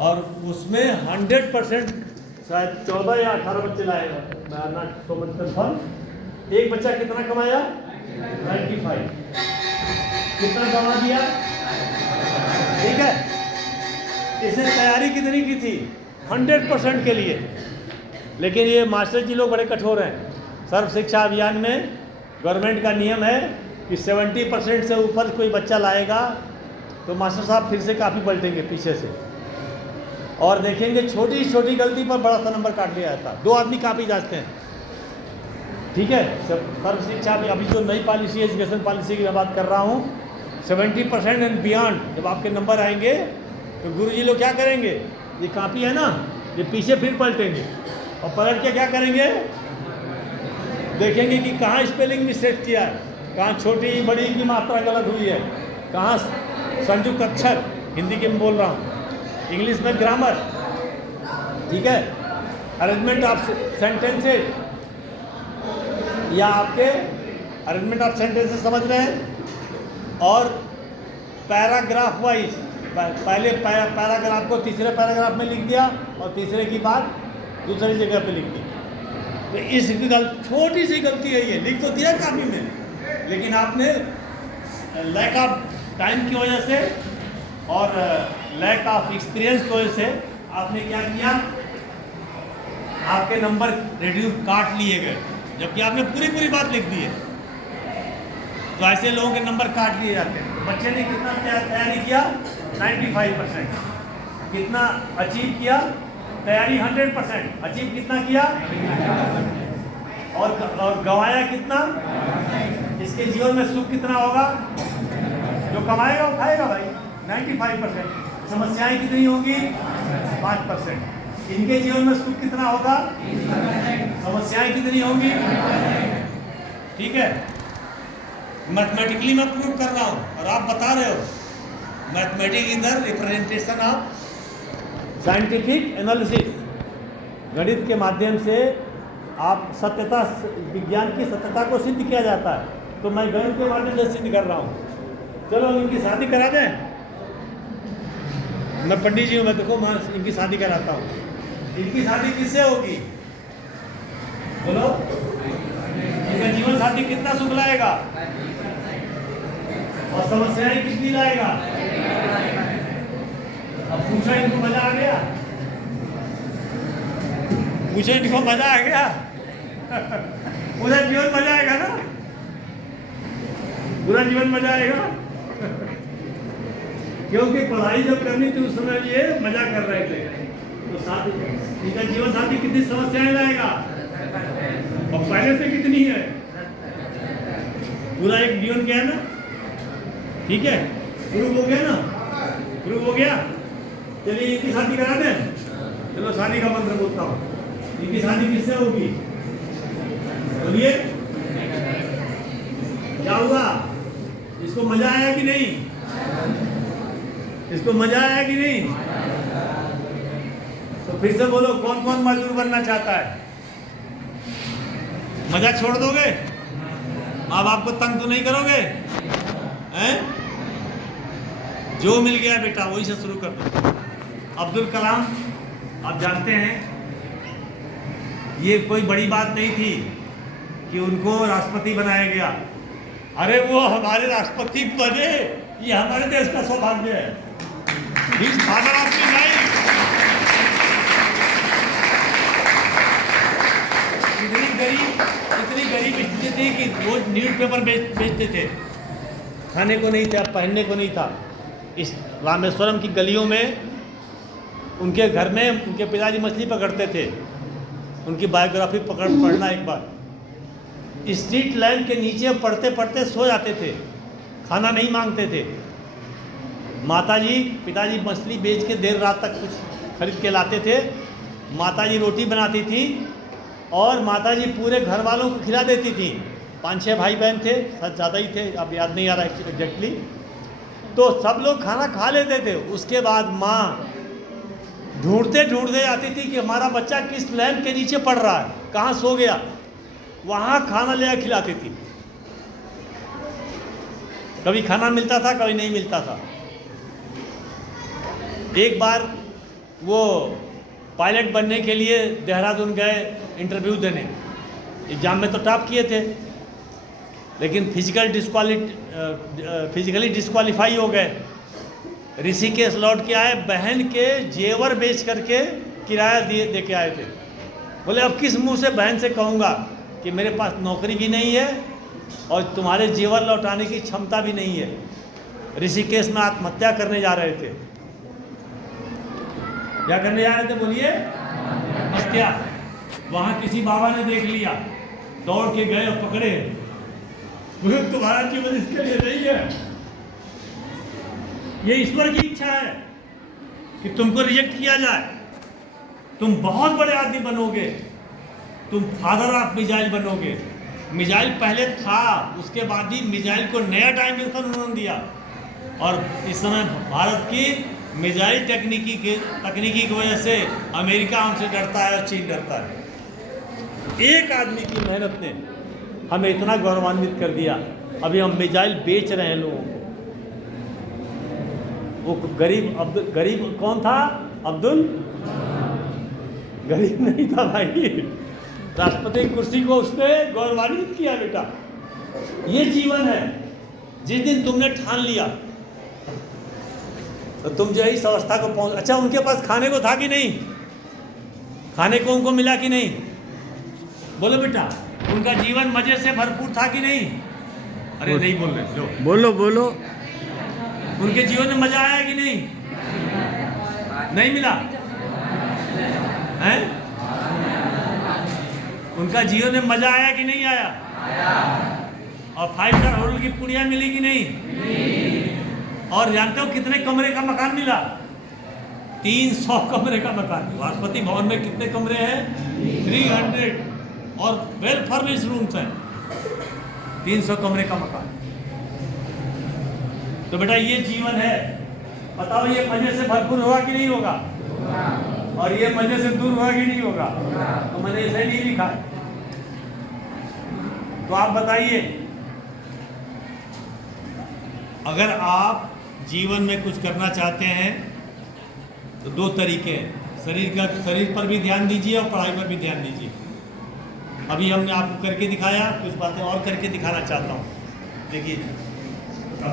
और उसमें 100% शायद 14 या 18 बच्चे लाए, मैं नॉट सो मच कंफर्म। एक बच्चा कितना कमाया? 95। कितना कमा दिया? ठीक है, इसने तैयारी कितनी की थी? 100% के लिए। लेकिन ये मास्टर जी लोग बड़े कठोर हैं। सर्व शिक्षा अभियान में गवर्नमेंट का नियम है कि 70% से ऊपर कोई बच्चा लाएगा तो मास्टर साहब फिर से काफ़ी पलटेंगे पीछे से और देखेंगे छोटी छोटी गलती पर बड़ा सा नंबर काट लिया जाता। 2 आदमी काफ़ी जांचते हैं। ठीक है, सर्व शिक्षा में अभी जो नई पॉलिसी, एजुकेशन पॉलिसी की मैं बात कर रहा हूँ, 70% एंड बियॉन्ड जब आपके नंबर आएंगे तो गुरुजी लोग क्या करेंगे? ये कापी है ना, ये पीछे फिर पलटेंगे और पलट के क्या करेंगे? देखेंगे कि कहाँ स्पेलिंग मिस्टेक किया है, कहाँ छोटी बड़ी की मात्रा गलत हुई है, कहाँ संयुक्त अक्षर, हिंदी के में बोल रहा हूँ, इंग्लिश में ग्रामर, ठीक है, अरेंजमेंट ऑफ सेंटेंसेज या आपके अरेंजमेंट ऑफ सेंटेंसेज समझ रहे हैं। और पैराग्राफ वाइज पहले पैराग्राफ को तीसरे पैराग्राफ में लिख दिया और तीसरे की बात दूसरी जगह पे लिख दी। तो इस छोटी सी गलती है, ये लिख तो दिया कापी में, लेकिन आपने लैक ऑफ टाइम की वजह से और लैक ऑफ एक्सपीरियंस की वजह से आपने क्या किया? आपके नंबर रिड्यूस काट लिए गए, जबकि आपने पूरी बात लिख दी है। तो ऐसे लोगों के नंबर काट लिए जाते हैं। बच्चे ने कितना तैयारी किया? 95%। कितना अचीव किया? तैयारी 100%। अचीव कितना किया? और गंवाया कितना? इसके जीवन में सुख कितना होगा? जो कमाएगा वो खाएगा भाई, 95%। समस्याएं कितनी होंगी? 5%। इनके जीवन में सुख कितना होगा? समस्याएं कितनी होंगी? ठीक है, मैथमेटिकली मैं प्रूव कर रहा हूँ और आप बता रहे हो। Mathematics is the representation of scientific analysis. गणित के माध्यम से आप सत्यता, विज्ञान की सत्यता को सिद्ध किया जाता है, तो मैं गणित के माध्यम से सिद्ध कर रहा हूँ। चलो इनकी शादी करा दें। मैं पंडित जी हूँ, मैं देखो मैं इनकी शादी कराता हूँ। इनकी शादी किससे होगी? बोलो, इनका जीवन साथी कितना सुख लाएगा और समस्याएं कितनी लाएगा? अब पूछो, इनको मजा आ गया? पूछो, इनको मजा आ गया? पूरा जीवन मजा आएगा ना? पूरा जीवन मजा आएगा। क्योंकि पढ़ाई जब करनी थी उस समय ये मजा कर रहे थे। तो साथी, इनका जीवन साथी कितनी समस्याएं लाएगा और पहले से कितनी है? पूरा एक जीवन क्या है ना? ठीक है, प्रूव हो गया ना? प्रूव हो गया। चलिए इनकी शादी करा दें। चलो शादी का मंत्र बोलता हूँ। इनकी शादी किससे होगी? बोलिए, क्या हुआ? इसको मजा आया कि नहीं? इसको मजा आया कि नहीं? तो फिर से बोलो, कौन कौन मजदूर बनना चाहता है? मजा छोड़ दोगे? माँ बाप को तंग तो नहीं करोगे? हैं? जो मिल गया बेटा वही से शुरू कर दो। अब्दुल कलाम, आप जानते हैं, ये कोई बड़ी बात नहीं थी कि उनको राष्ट्रपति बनाया गया। अरे वो हमारे राष्ट्रपति बने, ये हमारे देश का सौभाग्य है। His father of the life. इतनी गरीब स्थिति थी कि वो न्यूज़पेपर बेचते थे, खाने को नहीं था, पहनने को नहीं था। इस रामेश्वरम की गलियों में उनके घर में उनके पिताजी मछली पकड़ते थे। उनकी बायोग्राफी पढ़ना एक बार। स्ट्रीट लैंप के नीचे पढ़ते पढ़ते सो जाते थे, खाना नहीं मांगते थे। माताजी, पिताजी मछली बेच के देर रात तक कुछ खरीद के लाते थे। माताजी रोटी बनाती थी और माताजी पूरे घर वालों को खिला देती थी। 5-6 भाई बहन थे, शायद ज़्यादा ही थे, अब याद नहीं आ रहा एग्जैक्टली। तो सब लोग खाना खा लेते थे। उसके बाद माँ ढूंढते ढूंढते आती थी कि हमारा बच्चा किस लैंप के नीचे पड़ रहा है, कहाँ सो गया, वहाँ खाना ले खिलाती थी। कभी खाना मिलता था, कभी नहीं मिलता था। एक बार वो पायलट बनने के लिए देहरादून गए इंटरव्यू देने, एग्ज़ाम में तो टॉप किए थे, लेकिन फिजिकली डिस्क्वालीफाई हो गए। ऋषिकेश लौट के आए, बहन के जेवर बेच करके किराया दे के आए थे। बोले अब किस मुंह से बहन से कहूँगा कि मेरे पास नौकरी भी नहीं है और तुम्हारे जेवर लौटाने की क्षमता भी नहीं है। ऋषिकेश में आत्महत्या करने जा रहे थे। क्या करने जा रहे थे बोलिए? आत्महत्या। वहाँ किसी बाबा ने देख लिया, दौड़ के गए और पकड़े। बोले तुम्हारा जीवन इसके लिए नहीं है, ये ईश्वर की इच्छा है कि तुमको रिजेक्ट किया जाए। तुम बहुत बड़े आदमी बनोगे, तुम फादर ऑफ मिसाइल बनोगे। मिसाइल पहले था, उसके बाद ही मिसाइल को नया डायमेंशन उन्होंने दिया। और इस समय भारत की मिसाइल तकनीकी की वजह से अमेरिका हमसे डरता है और चीन डरता है। एक आदमी की मेहनत ने हमें इतना गौरवान्वित कर दिया। अभी हम मिसाइल बेच रहे हैं लोगों को। वो गरीब कौन था? अब्दुल गरीब नहीं था भाई, राष्ट्रपति की कुर्सी को उसने गौरवान्वित किया। बेटा ये जीवन है। जिस दिन तुमने ठान लिया तो तुम जो है इस अवस्था को पहुंच। अच्छा, उनके पास खाने को था कि नहीं? खाने को उनको मिला कि नहीं? बोलो बेटा, उनका जीवन मजे से भरपूर था कि नहीं? अरे नहीं बोल रहे, लो बोलो बोलो। उनके जीवन में मजा आया कि नहीं? नहीं मिला है? उनका जीवन में मजा आया कि नहीं आया? और 5 स्टार होटल की पुड़िया मिली कि नहीं? और जानते हो कितने कमरे का मकान मिला? 300 कमरे का मकान। राष्ट्रपति भवन में कितने कमरे हैं? 300। और वेल फर्निश्ड रूम्स हैं। 300 कमरे का मकान। तो बेटा ये जीवन है। बताओ ये मजे से भरपूर होगा कि नहीं होगा? और ये मजे से दूर होगा कि नहीं होगा? तो मैंने ऐसे नहीं लिखा। तो आप बताइए, अगर आप जीवन में कुछ करना चाहते हैं तो 2 तरीके हैं। शरीर पर भी ध्यान दीजिए और पढ़ाई पर भी ध्यान दीजिए। अभी हमने आपको करके दिखाया, कुछ बातें और करके दिखाना चाहता हूँ। देखिए